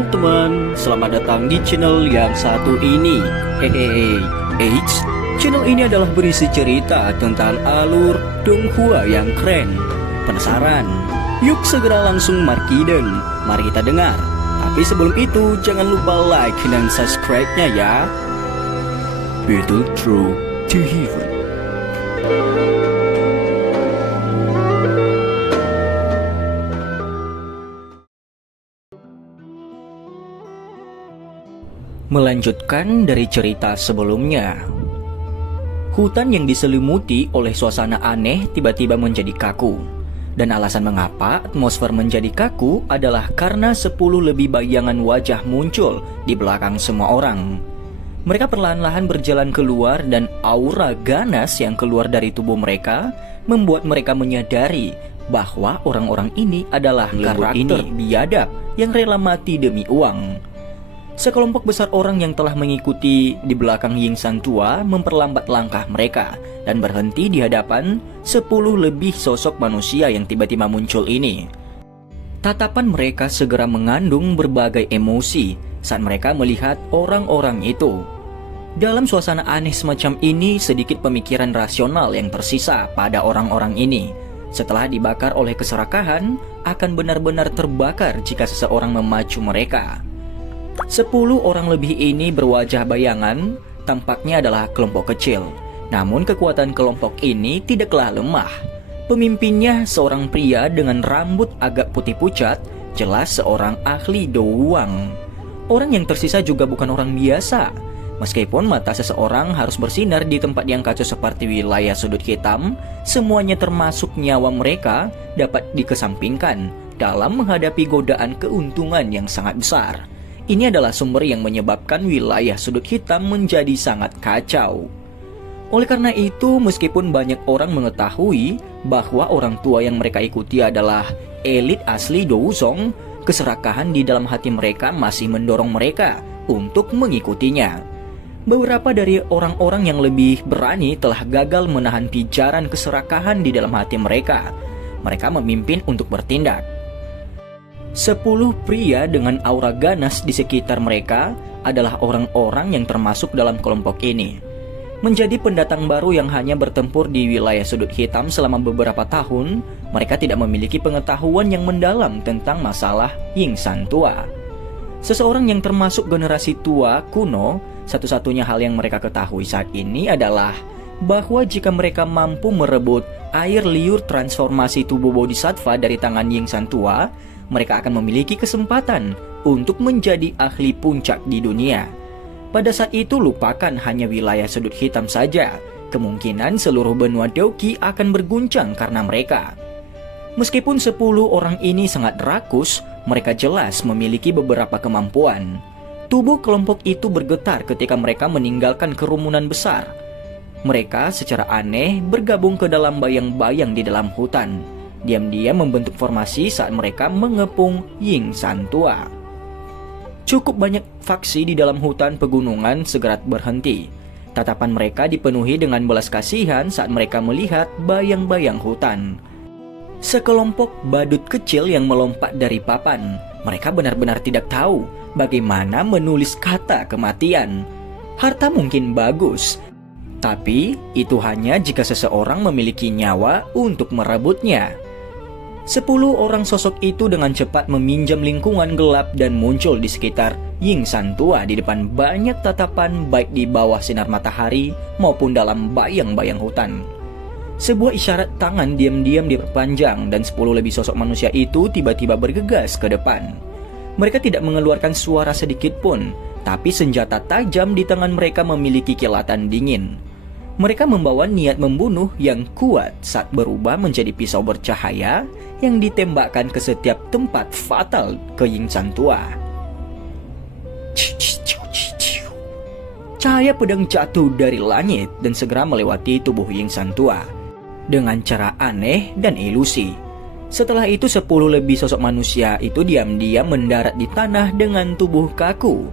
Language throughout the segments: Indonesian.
Halo teman, selamat datang di channel yang satu ini. Hehehe, Eits, channel ini adalah berisi cerita tentang alur Donghua yang keren. Penasaran? Yuk segera langsung markiden, mari kita dengar. Tapi sebelum itu, jangan lupa like dan subscribe-nya ya. Battle Through to Heaven. Melanjutkan dari cerita sebelumnya, hutan yang diselimuti oleh suasana aneh tiba-tiba menjadi kaku. Dan alasan mengapa atmosfer menjadi kaku adalah karena 10 lebih bayangan wajah muncul di belakang semua orang. Mereka perlahan-lahan berjalan keluar dan aura ganas yang keluar dari tubuh mereka membuat mereka menyadari bahwa orang-orang ini adalah karakter biadab yang rela mati demi uang. Sekelompok besar orang yang telah mengikuti di belakang Ying San tua memperlambat langkah mereka dan berhenti di hadapan 10 lebih sosok manusia yang tiba-tiba muncul ini. Tatapan mereka segera mengandung berbagai emosi saat mereka melihat orang-orang itu. Dalam suasana aneh semacam ini, sedikit pemikiran rasional yang tersisa pada orang-orang ini. Setelah dibakar oleh keserakahan, akan benar-benar terbakar jika seseorang memacu mereka. 10 orang lebih ini berwajah bayangan, tampaknya adalah kelompok kecil. Namun kekuatan kelompok ini tidaklah lemah. Pemimpinnya seorang pria dengan rambut agak putih pucat, jelas seorang ahli Douwang. Orang yang tersisa juga bukan orang biasa. Meskipun mata seseorang harus bersinar di tempat yang kacau seperti wilayah sudut hitam, semuanya termasuk nyawa mereka dapat dikesampingkan dalam menghadapi godaan keuntungan yang sangat besar. Ini adalah sumber yang menyebabkan wilayah sudut hitam menjadi sangat kacau. Oleh karena itu, meskipun banyak orang mengetahui bahwa orang tua yang mereka ikuti adalah elit asli Douzong, keserakahan di dalam hati mereka masih mendorong mereka untuk mengikutinya. Beberapa dari orang-orang yang lebih berani telah gagal menahan pijaran keserakahan di dalam hati mereka. Mereka memimpin untuk bertindak. 10 pria dengan aura ganas di sekitar mereka adalah orang-orang yang termasuk dalam kelompok ini. Menjadi pendatang baru yang hanya bertempur di wilayah sudut hitam selama beberapa tahun, mereka tidak memiliki pengetahuan yang mendalam tentang masalah Ying San tua. Seseorang yang termasuk generasi tua kuno, satu-satunya hal yang mereka ketahui saat ini adalah bahwa jika mereka mampu merebut air liur transformasi tubuh bodhisattva dari tangan Ying San tua, mereka akan memiliki kesempatan untuk menjadi ahli puncak di dunia. Pada saat itu lupakan hanya wilayah sudut hitam saja, kemungkinan seluruh benua Doki akan berguncang karena mereka. Meskipun 10 orang ini sangat rakus, mereka jelas memiliki beberapa kemampuan. Tubuh kelompok itu bergetar ketika mereka meninggalkan kerumunan besar. Mereka secara aneh bergabung ke dalam bayang-bayang di dalam hutan. Diam-diam membentuk formasi saat mereka mengepung Ying San tua. Cukup banyak faksi di dalam hutan pegunungan segera berhenti. Tatapan mereka dipenuhi dengan belas kasihan saat mereka melihat bayang-bayang hutan. Sekelompok badut kecil yang melompat dari papan. Mereka benar-benar tidak tahu bagaimana menulis kata kematian. Harta mungkin bagus, tapi itu hanya jika seseorang memiliki nyawa untuk merebutnya. 10 orang sosok itu dengan cepat meminjam lingkungan gelap dan muncul di sekitar Ying San tua di depan banyak tatapan baik di bawah sinar matahari maupun dalam bayang-bayang hutan. Sebuah isyarat tangan diam-diam diperpanjang dan 10 lebih sosok manusia itu tiba-tiba bergegas ke depan. Mereka tidak mengeluarkan suara sedikit pun, tapi senjata tajam di tangan mereka memiliki kilatan dingin. Mereka membawa niat membunuh yang kuat saat berubah menjadi pisau bercahaya yang ditembakkan ke setiap tempat fatal ke Ying San tua. Cahaya pedang jatuh dari langit dan segera melewati tubuh Ying San tua dengan cara aneh dan ilusi. Setelah itu 10 lebih sosok manusia itu diam-diam mendarat di tanah dengan tubuh kaku.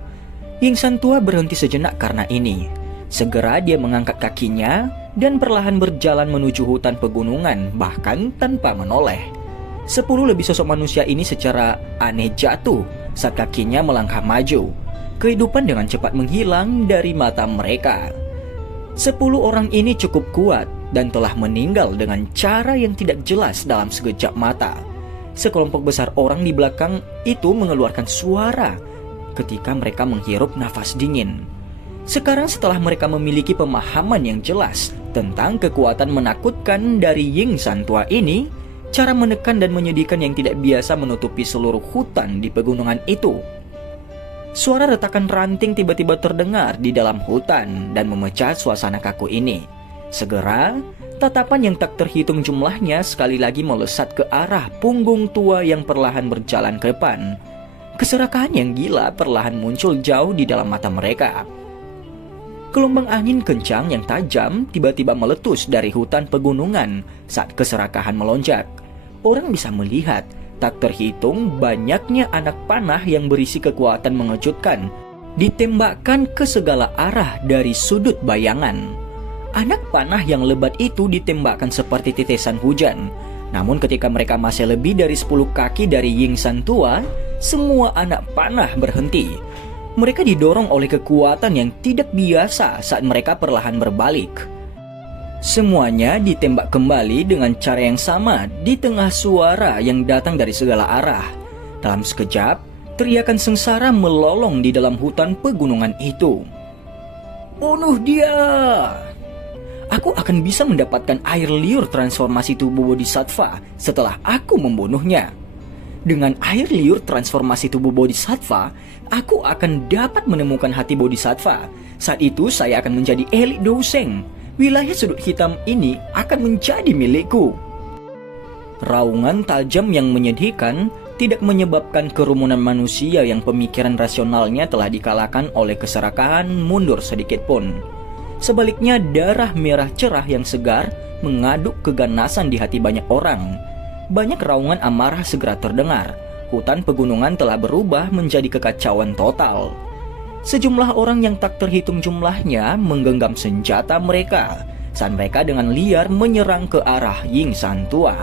Ying San tua berhenti sejenak karena ini. Segera dia mengangkat kakinya dan perlahan berjalan menuju hutan pegunungan, bahkan tanpa menoleh. 10 lebih sosok manusia ini secara aneh jatuh saat kakinya melangkah maju. Kehidupan dengan cepat menghilang dari mata mereka. 10 orang ini cukup kuat dan telah meninggal dengan cara yang tidak jelas dalam sekejap mata. Sekelompok besar orang di belakang itu mengeluarkan suara ketika mereka menghirup nafas dingin. Sekarang setelah mereka memiliki pemahaman yang jelas tentang kekuatan menakutkan dari Ying San tua ini, cara menekan dan menyedihkan yang tidak biasa menutupi seluruh hutan di pegunungan itu. Suara retakan ranting tiba-tiba terdengar di dalam hutan dan memecah suasana kaku ini. Segera, tatapan yang tak terhitung jumlahnya sekali lagi melesat ke arah punggung tua yang perlahan berjalan ke depan. Keserakahan yang gila perlahan muncul jauh di dalam mata mereka. Gelombang angin kencang yang tajam tiba-tiba meletus dari hutan pegunungan saat keserakahan melonjak. Orang bisa melihat tak terhitung banyaknya anak panah yang berisi kekuatan mengejutkan ditembakkan ke segala arah dari sudut bayangan. Anak panah yang lebat itu ditembakkan seperti tetesan hujan. Namun ketika mereka masih lebih dari 10 kaki dari Ying San tua, semua anak panah berhenti. Mereka didorong oleh kekuatan yang tidak biasa saat mereka perlahan berbalik. Semuanya ditembak kembali dengan cara yang sama di tengah suara yang datang dari segala arah. Dalam sekejap, teriakan sengsara melolong di dalam hutan pegunungan itu. Bunuh dia! Aku akan bisa mendapatkan air liur transformasi tubuh Bodhisattva setelah aku membunuhnya. Dengan air liur transformasi tubuh Bodhisattva, aku akan dapat menemukan hati Bodhisattva. Saat itu saya akan menjadi elit Douseng. Wilayah sudut hitam ini akan menjadi milikku. Raungan tajam yang menyedihkan tidak menyebabkan kerumunan manusia yang pemikiran rasionalnya telah dikalahkan oleh keserakahan mundur sedikit pun. Sebaliknya, darah merah cerah yang segar mengaduk keganasan di hati banyak orang. Banyak raungan amarah segera terdengar. Hutan pegunungan telah berubah menjadi kekacauan total. Sejumlah orang yang tak terhitung jumlahnya menggenggam senjata mereka saat mereka dengan liar menyerang ke arah Ying San tua.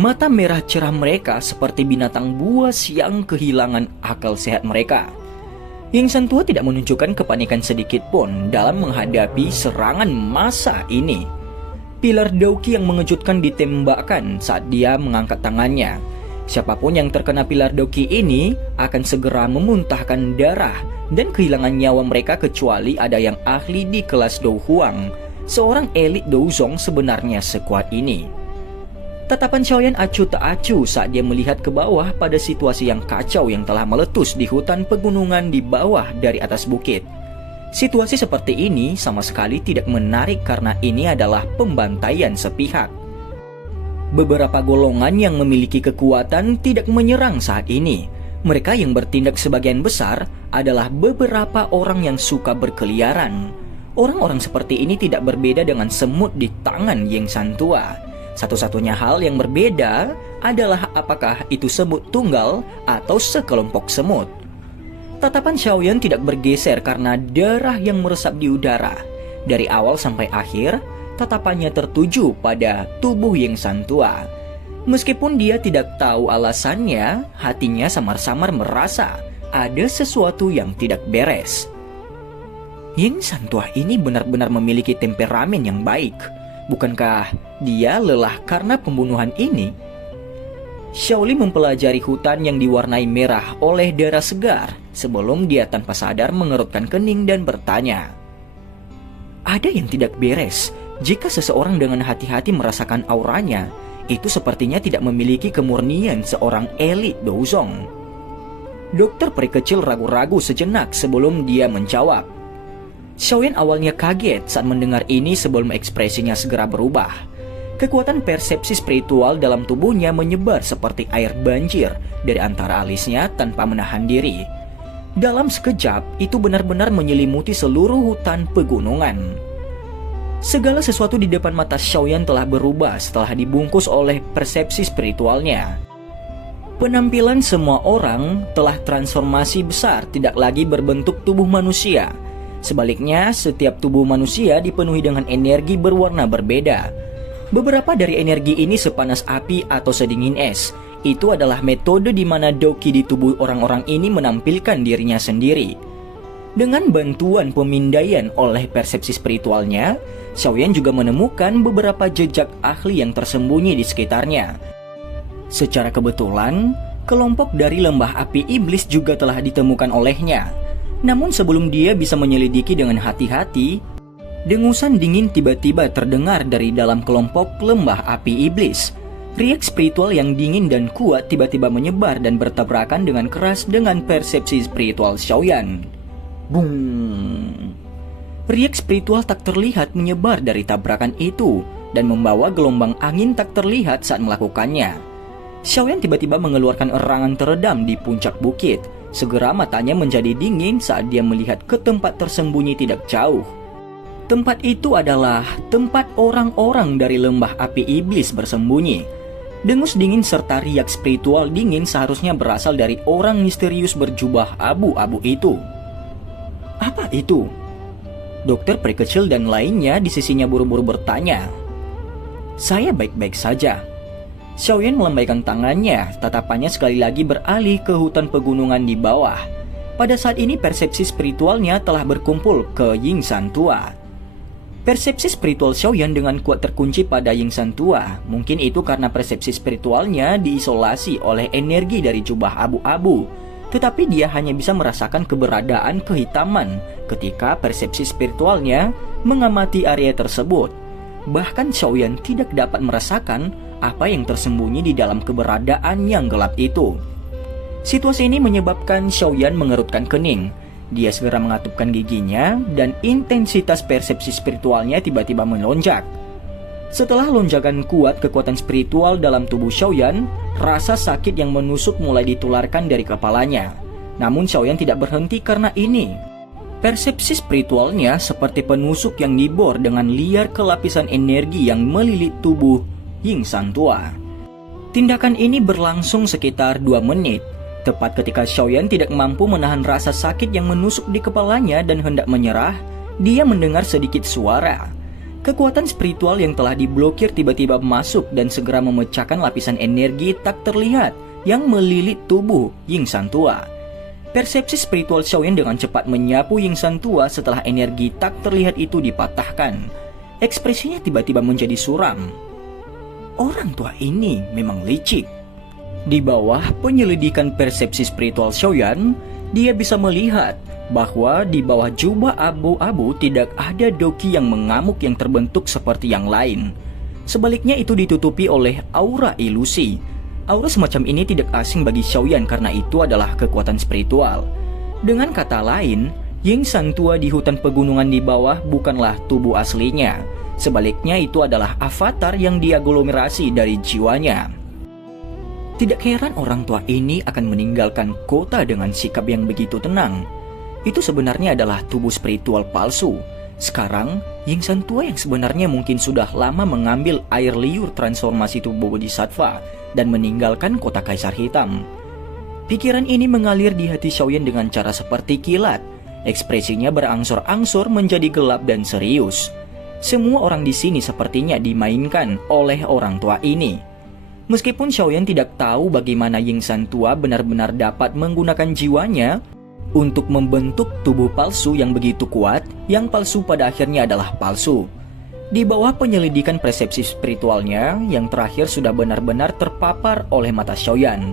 Mata merah cerah mereka seperti binatang buas yang kehilangan akal sehat mereka. Ying San tua tidak menunjukkan kepanikan sedikit pun dalam menghadapi serangan massa ini. Pilar Douki yang mengejutkan ditembakkan saat dia mengangkat tangannya. Siapapun yang terkena pilar Douki ini akan segera memuntahkan darah dan kehilangan nyawa mereka kecuali ada yang ahli di kelas Dou Huang. Seorang elit Douzong sebenarnya sekuat ini. Tatapan Xiaoyan acuh tak acuh saat dia melihat ke bawah pada situasi yang kacau yang telah meletus di hutan pegunungan di bawah dari atas bukit. Situasi seperti ini sama sekali tidak menarik karena ini adalah pembantaian sepihak. Beberapa golongan yang memiliki kekuatan tidak menyerang saat ini. Mereka yang bertindak sebagian besar adalah beberapa orang yang suka berkeliaran. Orang-orang seperti ini tidak berbeda dengan semut di tangan Ying San tua. Satu-satunya hal yang berbeda adalah apakah itu semut tunggal atau sekelompok semut. Tatapan Xiaoyan tidak bergeser karena darah yang meresap di udara. Dari awal sampai akhir, tatapannya tertuju pada tubuh Ying San tua. Meskipun dia tidak tahu alasannya, hatinya samar-samar merasa ada sesuatu yang tidak beres. Ying San tua ini benar-benar memiliki temperamen yang baik. Bukankah dia lelah karena pembunuhan ini? Xiaoli mempelajari hutan yang diwarnai merah oleh darah segar sebelum dia tanpa sadar mengerutkan kening dan bertanya. Ada yang tidak beres. Jika seseorang dengan hati-hati merasakan auranya, itu sepertinya tidak memiliki kemurnian seorang elit Douzong. Dokter peri kecil ragu-ragu sejenak sebelum dia menjawab. Xiaoyan awalnya kaget saat mendengar ini sebelum ekspresinya segera berubah. Kekuatan persepsi spiritual dalam tubuhnya menyebar seperti air banjir dari antara alisnya tanpa menahan diri. Dalam sekejap, itu benar-benar menyelimuti seluruh hutan pegunungan. Segala sesuatu di depan mata Xiaoyan telah berubah setelah dibungkus oleh persepsi spiritualnya. Penampilan semua orang telah transformasi besar, tidak lagi berbentuk tubuh manusia. Sebaliknya, setiap tubuh manusia dipenuhi dengan energi berwarna berbeda. Beberapa dari energi ini sepanas api atau sedingin es. Itu adalah metode di mana Doki di tubuh orang-orang ini menampilkan dirinya sendiri. Dengan bantuan pemindaian oleh persepsi spiritualnya, Xiaoyan juga menemukan beberapa jejak ahli yang tersembunyi di sekitarnya. Secara kebetulan, kelompok dari lembah api iblis juga telah ditemukan olehnya. Namun sebelum dia bisa menyelidiki dengan hati-hati, dengusan dingin tiba-tiba terdengar dari dalam kelompok lembah api iblis. Riak spiritual yang dingin dan kuat tiba-tiba menyebar dan bertabrakan dengan keras dengan persepsi spiritual Xiaoyan. Bung! Riak spiritual tak terlihat menyebar dari tabrakan itu dan membawa gelombang angin tak terlihat saat melakukannya. Xiaoyan tiba-tiba mengeluarkan erangan teredam di puncak bukit. Segera matanya menjadi dingin saat dia melihat ke tempat tersembunyi tidak jauh. Tempat itu adalah tempat orang-orang dari lembah api iblis bersembunyi. Dengus dingin serta riak spiritual dingin seharusnya berasal dari orang misterius berjubah abu-abu itu. Apa itu? Dokter peri kecil dan lainnya di sisinya buru-buru bertanya. Saya baik-baik saja. Xiaoyan melambaikan tangannya, tatapannya sekali lagi beralih ke hutan pegunungan di bawah. Pada saat ini persepsi spiritualnya telah berkumpul ke Yingsan Tua. Persepsi spiritual Xiaoyan dengan kuat terkunci pada Yingsan Tua. Mungkin itu karena persepsi spiritualnya diisolasi oleh energi dari jubah abu-abu. Tetapi dia hanya bisa merasakan keberadaan kehitaman ketika persepsi spiritualnya mengamati area tersebut. Bahkan Xiaoyan tidak dapat merasakan apa yang tersembunyi di dalam keberadaan yang gelap itu. Situasi ini menyebabkan Xiaoyan mengerutkan kening. Dia segera mengatupkan giginya dan intensitas persepsi spiritualnya tiba-tiba melonjak. Setelah lonjakan kuat kekuatan spiritual dalam tubuh Xiaoyan, rasa sakit yang menusuk mulai ditularkan dari kepalanya. Namun Xiaoyan tidak berhenti karena ini. Persepsi spiritualnya seperti penusuk yang dibor dengan liar ke lapisan energi yang melilit tubuh Yingsan Tua. Tindakan ini berlangsung sekitar 2 menit. Tepat ketika Xiaoyan tidak mampu menahan rasa sakit yang menusuk di kepalanya dan hendak menyerah, dia mendengar sedikit suara. Kekuatan spiritual yang telah diblokir tiba-tiba masuk dan segera memecahkan lapisan energi tak terlihat yang melilit tubuh Yingsan Tua. Persepsi spiritual Xiaoyan dengan cepat menyapu Yingsan Tua setelah energi tak terlihat itu dipatahkan. Ekspresinya tiba-tiba menjadi suram. Orang tua ini memang licik. Di bawah penyelidikan persepsi spiritual Xiaoyan, dia bisa melihat bahwa di bawah jubah abu-abu tidak ada Doki yang mengamuk yang terbentuk seperti yang lain. Sebaliknya itu ditutupi oleh aura ilusi. Aura semacam ini tidak asing bagi Xiaoyan karena itu adalah kekuatan spiritual. Dengan kata lain, Yingsan Tua di hutan pegunungan di bawah bukanlah tubuh aslinya. Sebaliknya itu adalah avatar yang diaglomerasi dari jiwanya. Tidak heran orang tua ini akan meninggalkan kota dengan sikap yang begitu tenang. Itu sebenarnya adalah tubuh spiritual palsu. Sekarang, Yingsan Tua yang sebenarnya mungkin sudah lama mengambil air liur transformasi tubuh bodhisattva dan meninggalkan kota Kaisar Hitam. Pikiran ini mengalir di hati Xiaoyan dengan cara seperti kilat. Ekspresinya berangsur-angsur menjadi gelap dan serius. Semua orang di sini sepertinya dimainkan oleh orang tua ini. Meskipun Xiaoyan tidak tahu bagaimana Yingsan Tua benar-benar dapat menggunakan jiwanya untuk membentuk tubuh palsu yang begitu kuat, yang palsu pada akhirnya adalah palsu. Di bawah penyelidikan persepsi spiritualnya, yang terakhir sudah benar-benar terpapar oleh mata Xiaoyan.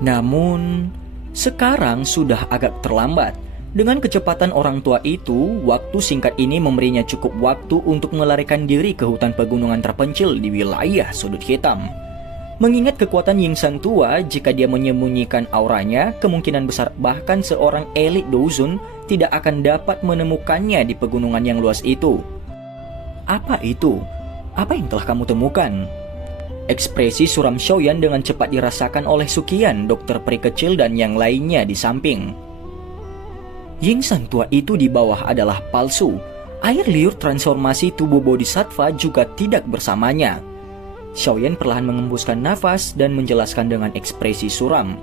Namun, sekarang sudah agak terlambat. Dengan kecepatan orang tua itu, waktu singkat ini memberinya cukup waktu untuk melarikan diri ke hutan pegunungan terpencil di wilayah Sudut Hitam. Mengingat kekuatan Yingsan Tua, jika dia menyembunyikan auranya, kemungkinan besar bahkan seorang elit Douzun tidak akan dapat menemukannya di pegunungan yang luas itu. Apa itu? Apa yang telah kamu temukan? Ekspresi suram Xiaoyan dengan cepat dirasakan oleh Suqian, dokter peri kecil dan yang lainnya di samping. Yingsan Tua itu di bawah adalah palsu. Air liur transformasi tubuh bodhisattva juga tidak bersamanya. Xiaoyan perlahan mengembuskan nafas dan menjelaskan dengan ekspresi suram.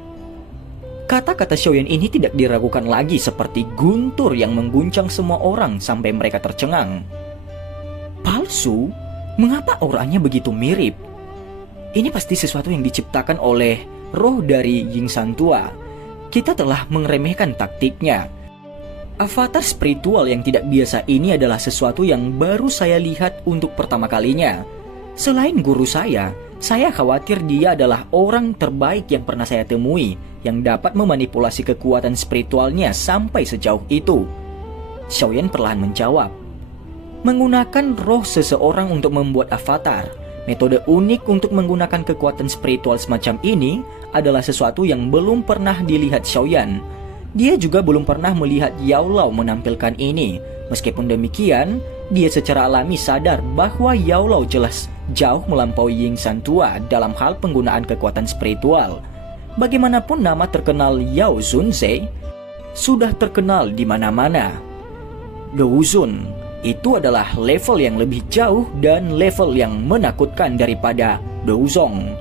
Kata-kata Xiaoyan ini tidak diragukan lagi seperti guntur yang mengguncang semua orang sampai mereka tercengang. Palsu? Mengapa auranya begitu mirip? Ini pasti sesuatu yang diciptakan oleh roh dari Ying San Tua. Kita telah meremehkan taktiknya. Avatar spiritual yang tidak biasa ini adalah sesuatu yang baru saya lihat untuk pertama kalinya. Selain guru saya khawatir dia adalah orang terbaik yang pernah saya temui yang dapat memanipulasi kekuatan spiritualnya sampai sejauh itu. Xiaoyan perlahan menjawab. Menggunakan roh seseorang untuk membuat avatar, metode unik untuk menggunakan kekuatan spiritual semacam ini adalah sesuatu yang belum pernah dilihat Xiaoyan. Dia juga belum pernah melihat Yao Lao menampilkan ini. Meskipun demikian, dia secara alami sadar bahwa Yao Lao jelas jauh melampaui Ying San Tua dalam hal penggunaan kekuatan spiritual. Bagaimanapun nama terkenal Yao Zunze sudah terkenal di mana-mana. Douzun itu adalah level yang lebih jauh dan level yang menakutkan daripada Douzong.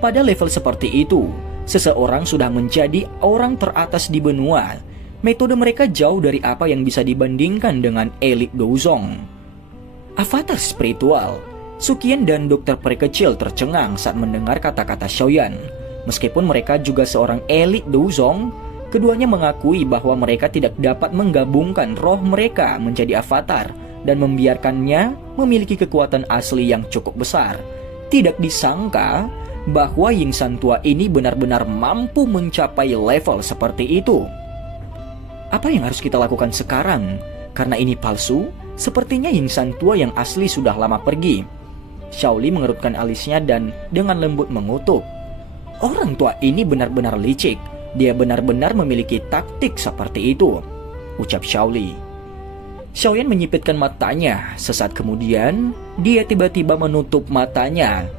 Pada level seperti itu, seseorang sudah menjadi orang teratas di benua. Metode mereka jauh dari apa yang bisa dibandingkan dengan elit Douzong. Avatar spiritual. Sukian dan dokter peri kecil tercengang saat mendengar kata-kata Xiaoyan. Meskipun mereka juga seorang elit Douzong, keduanya mengakui bahwa mereka tidak dapat menggabungkan roh mereka menjadi avatar dan membiarkannya memiliki kekuatan asli yang cukup besar. Tidak disangka bahwa Ying San Tua ini benar-benar mampu mencapai level seperti itu. Apa yang harus kita lakukan sekarang? Karena ini palsu, sepertinya Ying San Tua yang asli sudah lama pergi. Xiao Li mengerutkan alisnya dan dengan lembut mengutuk. Orang tua ini benar-benar licik. Dia benar-benar memiliki taktik seperti itu, ucap Xiao Li. Xiaoyan menyipitkan matanya. Sesaat kemudian, dia tiba-tiba menutup matanya.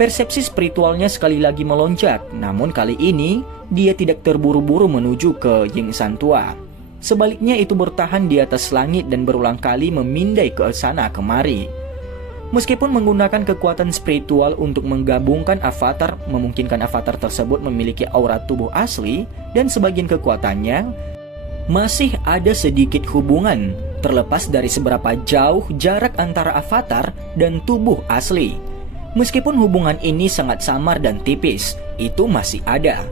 Persepsi spiritualnya sekali lagi melonjak, namun kali ini dia tidak terburu-buru menuju ke Ying San Tua. Sebaliknya itu bertahan di atas langit dan berulang kali memindai ke sana kemari. Meskipun menggunakan kekuatan spiritual untuk menggabungkan avatar, memungkinkan avatar tersebut memiliki aura tubuh asli dan sebagian kekuatannya masih ada sedikit hubungan, terlepas dari seberapa jauh jarak antara avatar dan tubuh asli. Meskipun hubungan ini sangat samar dan tipis, itu masih ada.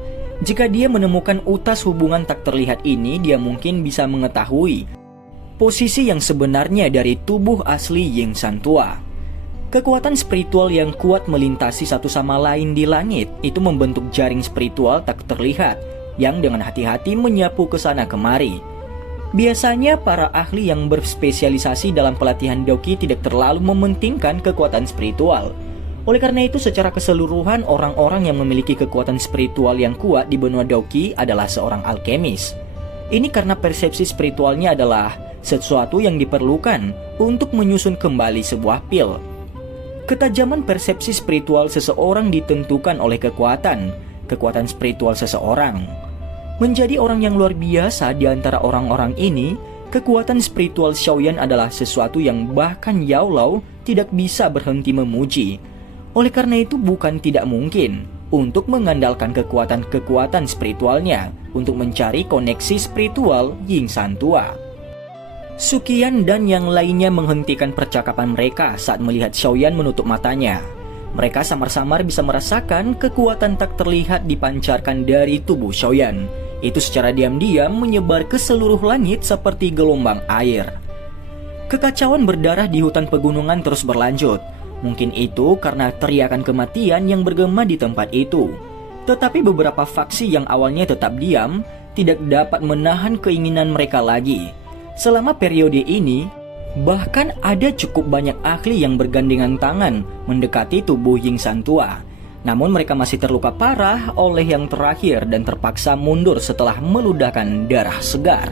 Jika dia menemukan utas hubungan tak terlihat ini, dia mungkin bisa mengetahui posisi yang sebenarnya dari tubuh asli Ying San Tua. Kekuatan spiritual yang kuat melintasi satu sama lain di langit, itu membentuk jaring spiritual tak terlihat, yang dengan hati-hati menyapu ke sana kemari. Biasanya para ahli yang berspesialisasi dalam pelatihan Doki tidak terlalu mementingkan kekuatan spiritual. Oleh karena itu, secara keseluruhan orang-orang yang memiliki kekuatan spiritual yang kuat di benua Doki adalah seorang alkemis. Ini karena persepsi spiritualnya adalah sesuatu yang diperlukan untuk menyusun kembali sebuah pil. Ketajaman persepsi spiritual seseorang ditentukan oleh kekuatan spiritual seseorang. Menjadi orang yang luar biasa di antara orang-orang ini, kekuatan spiritual Xiaoyan adalah sesuatu yang bahkan Yao Lao tidak bisa berhenti memuji. Oleh karena itu bukan tidak mungkin untuk mengandalkan kekuatan spiritualnya untuk mencari koneksi spiritual Ying San Tua. Sukian dan yang lainnya menghentikan percakapan mereka saat melihat Xiaoyan menutup matanya. Mereka samar-samar bisa merasakan kekuatan tak terlihat dipancarkan dari tubuh Xiaoyan. Itu secara diam-diam menyebar ke seluruh langit seperti gelombang air. Kekacauan berdarah di hutan pegunungan terus berlanjut. Mungkin itu karena teriakan kematian yang bergema di tempat itu. Tetapi beberapa faksi yang awalnya tetap diam tidak dapat menahan keinginan mereka lagi. Selama periode ini, bahkan ada cukup banyak ahli yang bergandengan tangan mendekati tubuh Ying San Tua. Namun mereka masih terluka parah oleh yang terakhir dan terpaksa mundur setelah meludahkan darah segar.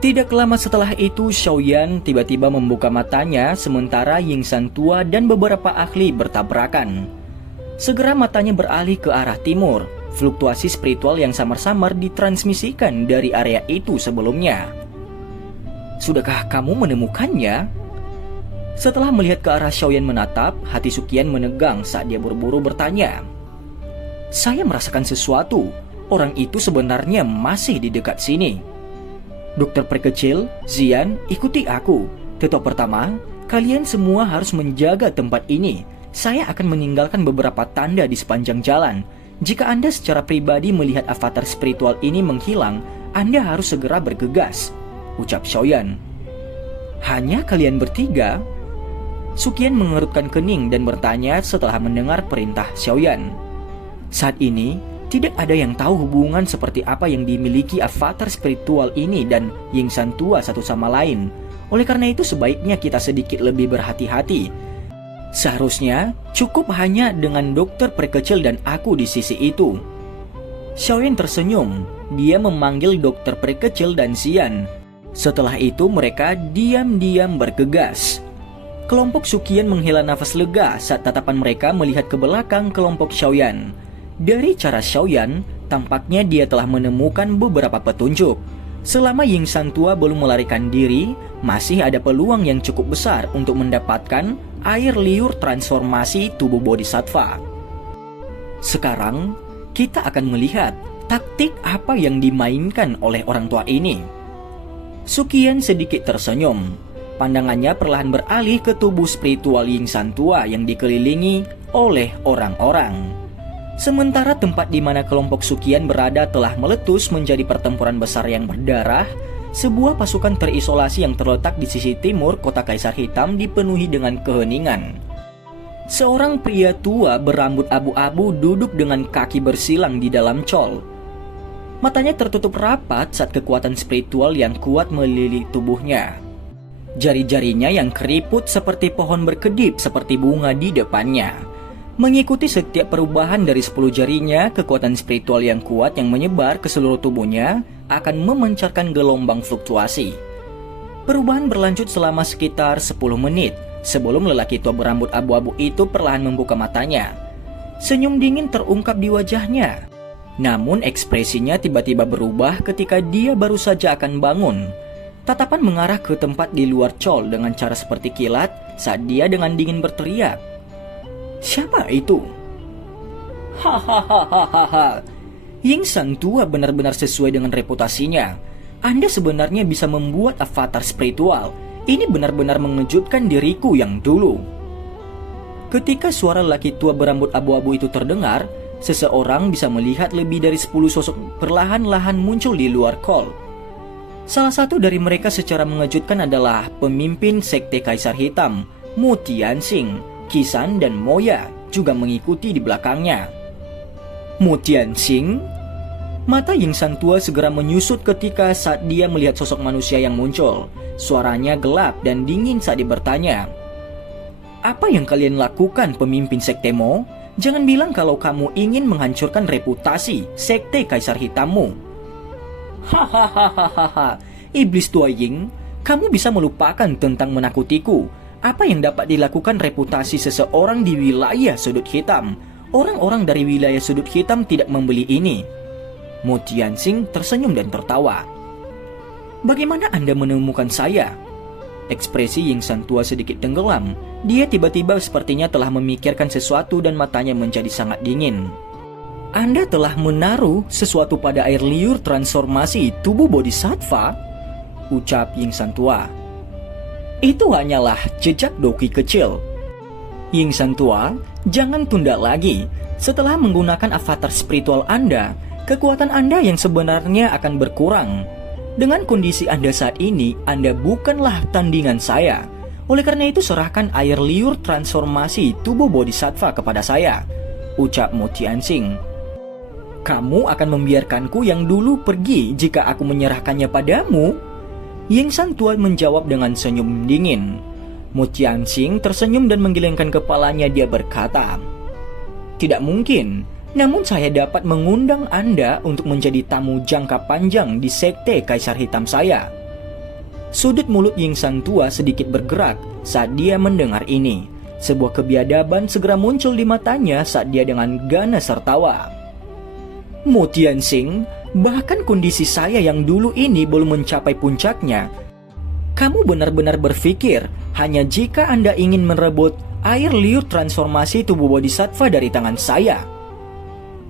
Tidak lama setelah itu, Xiaoyan tiba-tiba membuka matanya sementara Ying San Tua dan beberapa ahli bertabrakan. Segera matanya beralih ke arah timur. Fluktuasi spiritual yang samar-samar ditransmisikan dari area itu sebelumnya. Sudahkah kamu menemukannya? Setelah melihat ke arah Xiaoyan menatap, hati Sukian menegang saat dia buru-buru bertanya. Saya merasakan sesuatu. Orang itu sebenarnya masih di dekat sini. Dokter peri kecil, Zian, ikuti aku. Tetap pertama, kalian semua harus menjaga tempat ini. saya akan meninggalkan beberapa tanda di sepanjang jalan. Jika Anda secara pribadi melihat avatar spiritual ini menghilang, Anda harus segera bergegas, ucap Xiaoyan. Hanya kalian bertiga? Suqian mengerutkan kening dan bertanya setelah mendengar perintah Xiaoyan. Saat ini, tidak ada yang tahu hubungan seperti apa yang dimiliki avatar spiritual ini dan Yingsan tua satu sama lain. Oleh karena itu sebaiknya kita sedikit lebih berhati-hati. Seharusnya cukup hanya dengan dokter perkecil dan aku di sisi itu. Xiaoyan tersenyum. Dia memanggil dokter perkecil dan Xian. Setelah itu mereka diam-diam bergegas. Kelompok Suqian menghela nafas lega saat tatapan mereka melihat ke belakang kelompok Xiaoyan. Dari cara Xiaoyan, tampaknya dia telah menemukan beberapa petunjuk. Selama Yingsan tua belum melarikan diri, masih ada peluang yang cukup besar untuk mendapatkan air liur transformasi tubuh bodhisattva. Sekarang, kita akan melihat taktik apa yang dimainkan oleh orang tua ini. Suqian sedikit tersenyum. Pandangannya perlahan beralih ke tubuh spiritual Yingsan tua yang dikelilingi oleh orang-orang. Sementara tempat di mana kelompok Suqian berada telah meletus menjadi pertempuran besar yang berdarah, sebuah pasukan terisolasi yang terletak di sisi timur kota Kaisar Hitam dipenuhi dengan keheningan. Seorang pria tua berambut abu-abu duduk dengan kaki bersilang di dalam col. Matanya tertutup rapat saat kekuatan spiritual yang kuat melilit tubuhnya. Jari-jarinya yang keriput seperti pohon berkedip seperti bunga di depannya. Mengikuti setiap perubahan dari 10 jarinya, kekuatan spiritual yang kuat yang menyebar ke seluruh tubuhnya akan memancarkan gelombang fluktuasi. Perubahan berlanjut selama sekitar 10 menit sebelum lelaki tua berambut abu-abu itu perlahan membuka matanya. Senyum dingin terungkap di wajahnya. Namun ekspresinya tiba-tiba berubah ketika dia baru saja akan bangun. Tatapan mengarah ke tempat di luar col dengan cara seperti kilat saat dia dengan dingin berteriak. Siapa itu? Hahaha. Yingsan tua benar-benar sesuai dengan reputasinya. Anda sebenarnya bisa membuat avatar spiritual. Ini benar-benar mengejutkan diriku yang dulu. Ketika suara lelaki tua berambut abu-abu itu terdengar, seseorang bisa melihat lebih dari 10 sosok perlahan-lahan muncul di luar col. Salah satu dari mereka secara mengejutkan adalah pemimpin Sekte Kaisar Hitam, Mu Tianxing. Qisan dan Moya juga mengikuti di belakangnya. Mu Tianxing? Mata Yingsan tua segera menyusut ketika saat dia melihat sosok manusia yang muncul. Suaranya gelap dan dingin saat dia bertanya. Apa yang kalian lakukan pemimpin sektemu? Jangan bilang kalau kamu ingin menghancurkan reputasi Sekte Kaisar Hitammu. Hahaha, iblis tua Ying, kamu bisa melupakan tentang menakutiku. Apa yang dapat dilakukan reputasi seseorang di wilayah sudut hitam? Orang-orang dari wilayah sudut hitam tidak membeli ini. Mu Tianxing tersenyum dan tertawa. Bagaimana Anda menemukan saya? Ekspresi Yingsan tua sedikit tenggelam. Dia tiba-tiba sepertinya telah memikirkan sesuatu dan matanya menjadi sangat dingin. Anda telah menaruh sesuatu pada air liur transformasi tubuh bodhisattva? Ucap Yingsan tua. Itu hanyalah jejak doki kecil. Yingsan tua, jangan tunda lagi. Setelah menggunakan avatar spiritual Anda, kekuatan Anda yang sebenarnya akan berkurang. Dengan kondisi Anda saat ini, Anda bukanlah tandingan saya. Oleh karena itu serahkan air liur transformasi tubuh bodhisattva kepada saya, ucap Mu Tianxing. Kamu akan membiarkanku yang dulu pergi jika aku menyerahkannya padamu? Yingsan tua menjawab dengan senyum dingin. Mu Tianxing tersenyum dan menggelengkan kepalanya. Dia berkata, tidak mungkin, namun saya dapat mengundang Anda untuk menjadi tamu jangka panjang di Sekte Kaisar Hitam saya. Sudut mulut Yingsan tua sedikit bergerak saat dia mendengar ini. Sebuah kebiadaban segera muncul di matanya saat dia dengan ganas tertawa. Mu Tianxing, bahkan kondisi saya yang dulu ini belum mencapai puncaknya. Kamu benar-benar berpikir hanya jika Anda ingin merebut air liur transformasi tubuh bodhisattva dari tangan saya.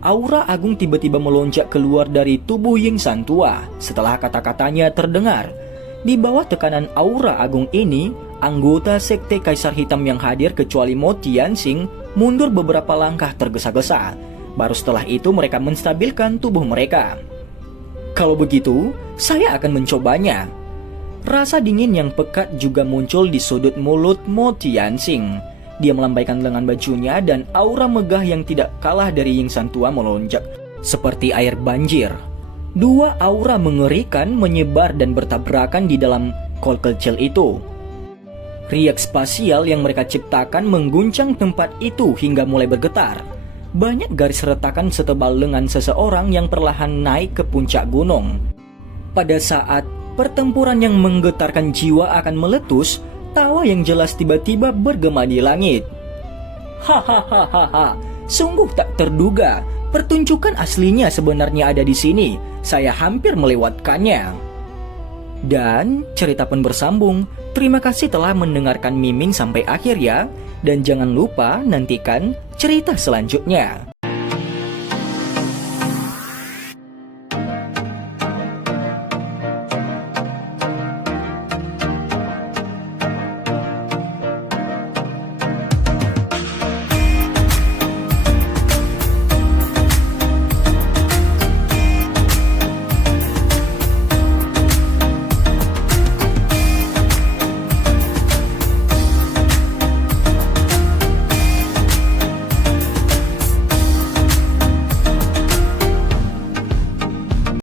Aura agung tiba-tiba melonjak keluar dari tubuh Yingsan tua setelah kata-katanya terdengar. Di bawah tekanan aura agung ini, Anggota sekte Kaisar Hitam yang hadir kecuali Mo Tianxing mundur beberapa langkah tergesa-gesa. Baru setelah itu mereka menstabilkan tubuh mereka. Kalau begitu, saya akan mencobanya. Rasa dingin yang pekat juga muncul di sudut mulut Mo Tianxing. Dia melambaikan lengan bajunya dan aura megah yang tidak kalah dari Yingsan tua melonjak seperti air banjir. Dua aura mengerikan menyebar dan bertabrakan di dalam kol kecil itu. Riak spasial yang mereka ciptakan mengguncang tempat itu hingga mulai bergetar. Banyak garis retakan setebal lengan seseorang yang perlahan naik ke puncak gunung. Pada saat pertempuran yang menggetarkan jiwa akan meletus, tawa yang jelas tiba-tiba bergema di langit. Hahaha, sungguh tak terduga. Pertunjukan aslinya sebenarnya ada di sini. Saya hampir melewatkannya. Dan cerita pun bersambung. Terima kasih telah mendengarkan Mimin sampai akhir ya. Dan jangan lupa nantikan cerita selanjutnya.